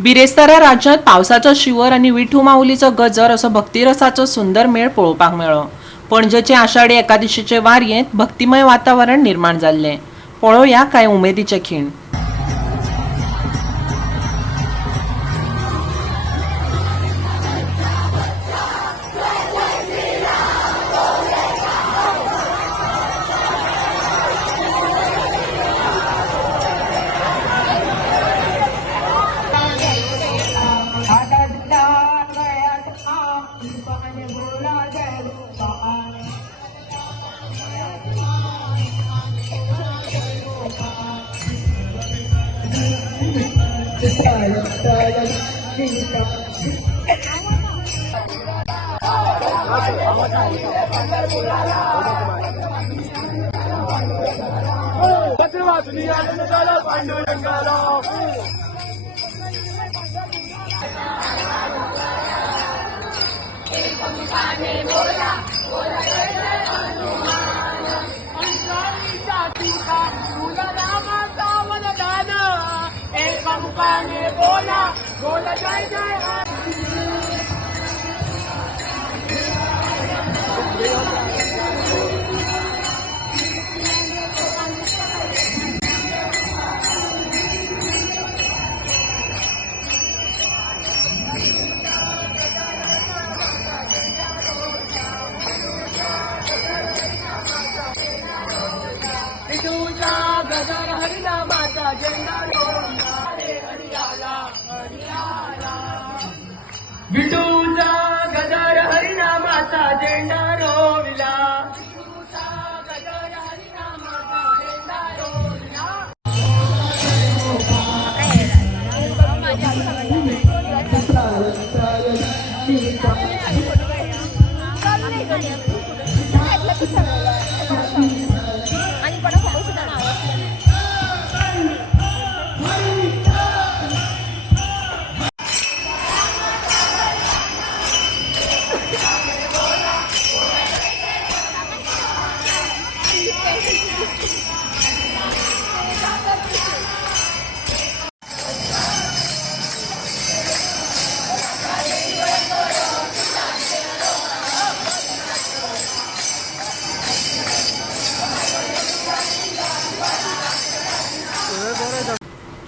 बिरेस्तारा राज्यात पावसाचं शिवर आणि विठू माऊलीचं गजर असं भक्तिरसाचं सुंदर मेळ पळोवपाक मेळ्ळो। पणजेचे आषाढी एकादशीचे वारयेंत भक्तिमय वातावरण निर्माण जाल्लें। पळोवया कांय उमेदीचे खीण। बोला जय जय गजर हरिनामाचा झेंडा विठूचा गजर हरिनामाचा झेंडा रोविला।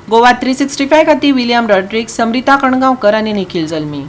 गोवा 365 खातीर विलियम रॉड्रिक्स, समरिता कणगांवकर आनी निखिल जल्मी।